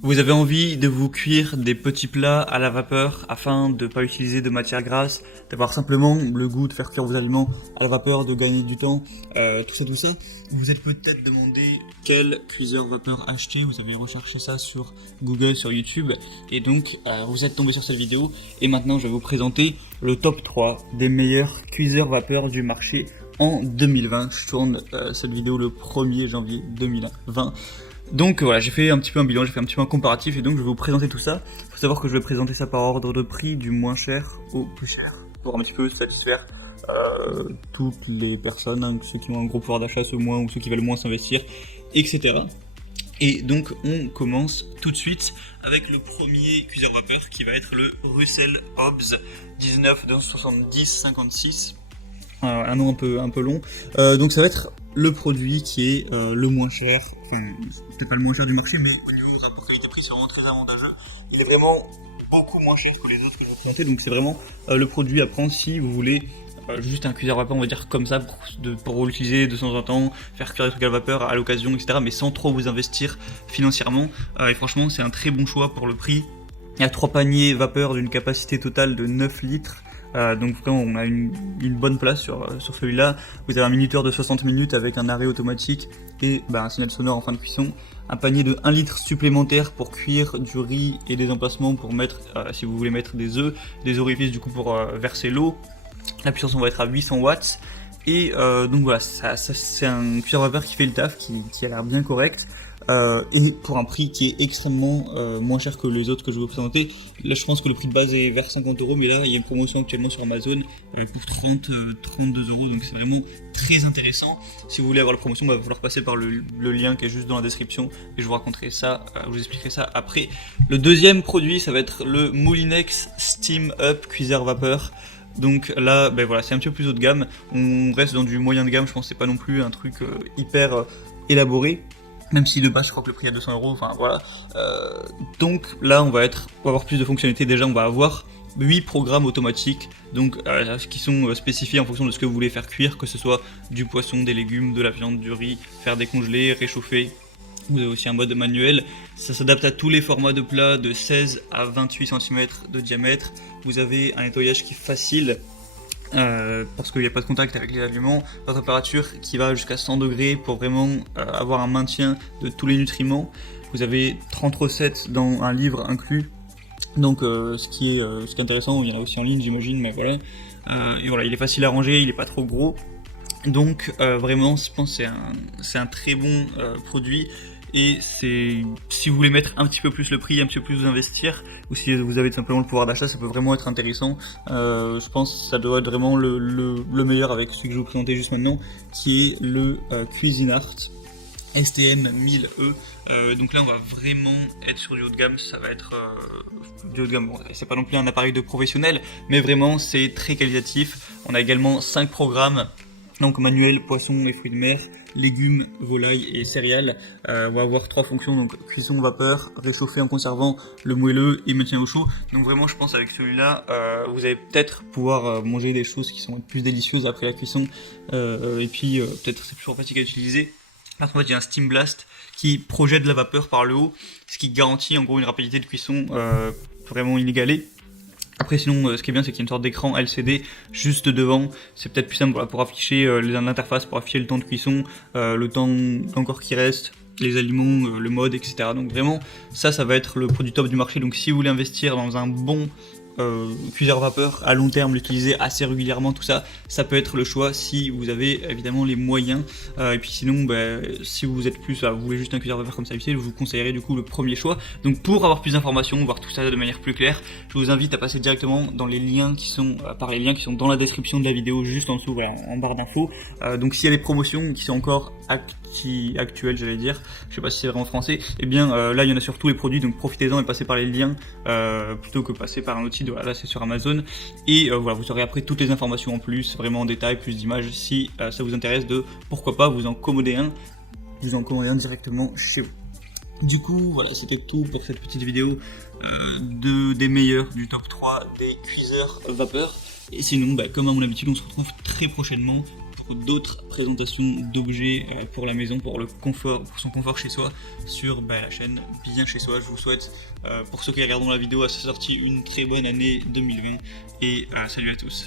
Vous avez envie de vous cuire des petits plats à la vapeur afin de ne pas utiliser de matière grasse, d'avoir simplement le goût de faire cuire vos aliments à la vapeur, de gagner du temps, tout ça. Vous vous êtes peut-être demandé quel cuiseur vapeur acheter, vous avez recherché ça sur Google, sur YouTube, et donc vous êtes tombé sur cette vidéo, et maintenant je vais vous présenter le top 3 des meilleurs cuiseurs vapeur du marché en 2020. Je tourne cette vidéo le 1er janvier 2020. Donc voilà, j'ai fait un petit peu un bilan, j'ai fait un petit peu un comparatif et donc je vais vous présenter tout ça. Il faut savoir que je vais présenter ça par ordre de prix du moins cher au plus cher pour un petit peu satisfaire toutes les personnes, hein, ceux qui ont un gros pouvoir d'achat, ceux moins ou ceux qui veulent moins s'investir, etc. Et donc on commence tout de suite avec le premier cuiseur vapeur qui va être le Russell Hobbs 19-70-56. Un nom un peu long. Donc ça va être le produit qui est le moins cher, enfin peut-être pas le moins cher du marché, mais au niveau rapport qualité-prix c'est vraiment très avantageux. Il est vraiment beaucoup moins cher que les autres que je vais présenter, donc c'est vraiment le produit à prendre si vous voulez juste un cuiseur vapeur, on va dire comme ça, pour l'utiliser de temps en temps, faire cuire des trucs à la vapeur à l'occasion, etc. Mais sans trop vous investir financièrement. Et franchement c'est un très bon choix pour le prix. Il y a 3 paniers vapeur d'une capacité totale de 9 litres. Donc vraiment on a une bonne place sur celui-là. Vous avez un minuteur de 60 minutes avec un arrêt automatique et un signal sonore en fin de cuisson. Un panier de 1 litre supplémentaire pour cuire du riz et des emplacements pour mettre, si vous voulez mettre des œufs, des orifices du coup pour verser l'eau. La puissance on va être à 800 watts. Et donc voilà, ça c'est un cuiseur vapeur qui fait le taf, qui a l'air bien correct. Et pour un prix qui est extrêmement moins cher que les autres que je vais vous présenter. Là je pense que le prix de base est vers 50€, mais là il y a une promotion actuellement sur Amazon pour 32€, donc c'est vraiment très intéressant. Si vous voulez avoir la promotion, il va falloir passer par le lien qui est juste dans la description et je vous raconterai ça, je vous expliquerai ça après. Le deuxième produit ça va être le Moulinex Steam Up cuiseur vapeur. Donc là, voilà, c'est un petit peu plus haut de gamme. On reste dans du moyen de gamme, je pense que c'est pas non plus un truc hyper élaboré. Même si de base je crois que le prix est à 200€, enfin voilà. Donc là on va avoir plus de fonctionnalités. Déjà on va avoir 8 programmes automatiques, donc qui sont spécifiés en fonction de ce que vous voulez faire cuire, que ce soit du poisson, des légumes, de la viande, du riz, faire décongeler, réchauffer. Vous avez aussi un mode manuel, ça s'adapte à tous les formats de plats de 16 à 28 cm de diamètre. Vous avez un nettoyage qui est facile, parce qu'il n'y a pas de contact avec les aliments, la température qui va jusqu'à 100 degrés pour vraiment avoir un maintien de tous les nutriments. Vous avez 30 recettes dans un livre inclus, donc ce qui est intéressant. Il y en a aussi en ligne j'imagine, mais voilà. Et voilà, il est facile à ranger, il n'est pas trop gros, donc vraiment je pense que c'est un très bon produit. Et si vous voulez mettre un petit peu plus le prix, un petit peu plus vous investir, ou si vous avez tout simplement le pouvoir d'achat, ça peut vraiment être intéressant. Je pense que ça doit être vraiment le meilleur avec celui que je vais vous présenter juste maintenant, qui est le Cuisinart STM 1000E. Donc là on va vraiment être sur du haut de gamme, ça va être du haut de gamme. Bon, c'est pas non plus un appareil de professionnel, mais vraiment c'est très qualitatif. On a également 5 programmes. Donc manuel, poisson et fruits de mer, légumes, volailles et céréales. On va avoir 3 fonctions, donc cuisson vapeur, réchauffer en conservant, le moelleux et maintien au chaud. Donc vraiment je pense avec celui-là, vous allez peut-être pouvoir manger des choses qui sont plus délicieuses après la cuisson. Et puis peut-être c'est plus pratique à utiliser. Là en fait il y a un Steam Blast qui projette de la vapeur par le haut, ce qui garantit en gros une rapidité de cuisson vraiment inégalée. Après sinon ce qui est bien c'est qu'il y a une sorte d'écran LCD juste devant, c'est peut-être plus simple voilà, pour afficher l'interface, pour afficher le temps de cuisson, le temps encore qui reste, les aliments, le mode, etc. Donc vraiment ça va être le produit top du marché. Donc si vous voulez investir dans un bon cuiseur vapeur à long terme, l'utiliser assez régulièrement, tout ça, ça peut être le choix si vous avez évidemment les moyens. Et puis sinon, si vous êtes plus, vous voulez juste un cuiseur vapeur comme ça, je vous conseillerais du coup le premier choix. Donc pour avoir plus d'informations, voir tout ça de manière plus claire, je vous invite à passer directement dans les liens qui sont, par les liens qui sont dans la description de la vidéo, juste en dessous, voilà, en barre d'infos. Donc s'il y a des promotions qui sont encore actuelles, j'allais dire, je sais pas si c'est vrai en français, et bien là il y en a sur tous les produits, donc profitez-en et passez par les liens plutôt que passer par un outil. Voilà, là c'est sur Amazon et voilà, vous aurez après toutes les informations en plus, vraiment en détail, plus d'images si ça vous intéresse de pourquoi pas vous en commander un directement chez vous. Du coup voilà, c'était tout pour cette petite vidéo des meilleurs, du top 3 des cuiseurs vapeur. Et sinon comme à mon habitude on se retrouve très prochainement pour d'autres présentations d'objets pour la maison, pour son confort chez soi, sur la chaîne Bien Chez Soi. Je vous souhaite, pour ceux qui regarderont la vidéo à sa sortie, une très bonne année 2020 et salut à tous.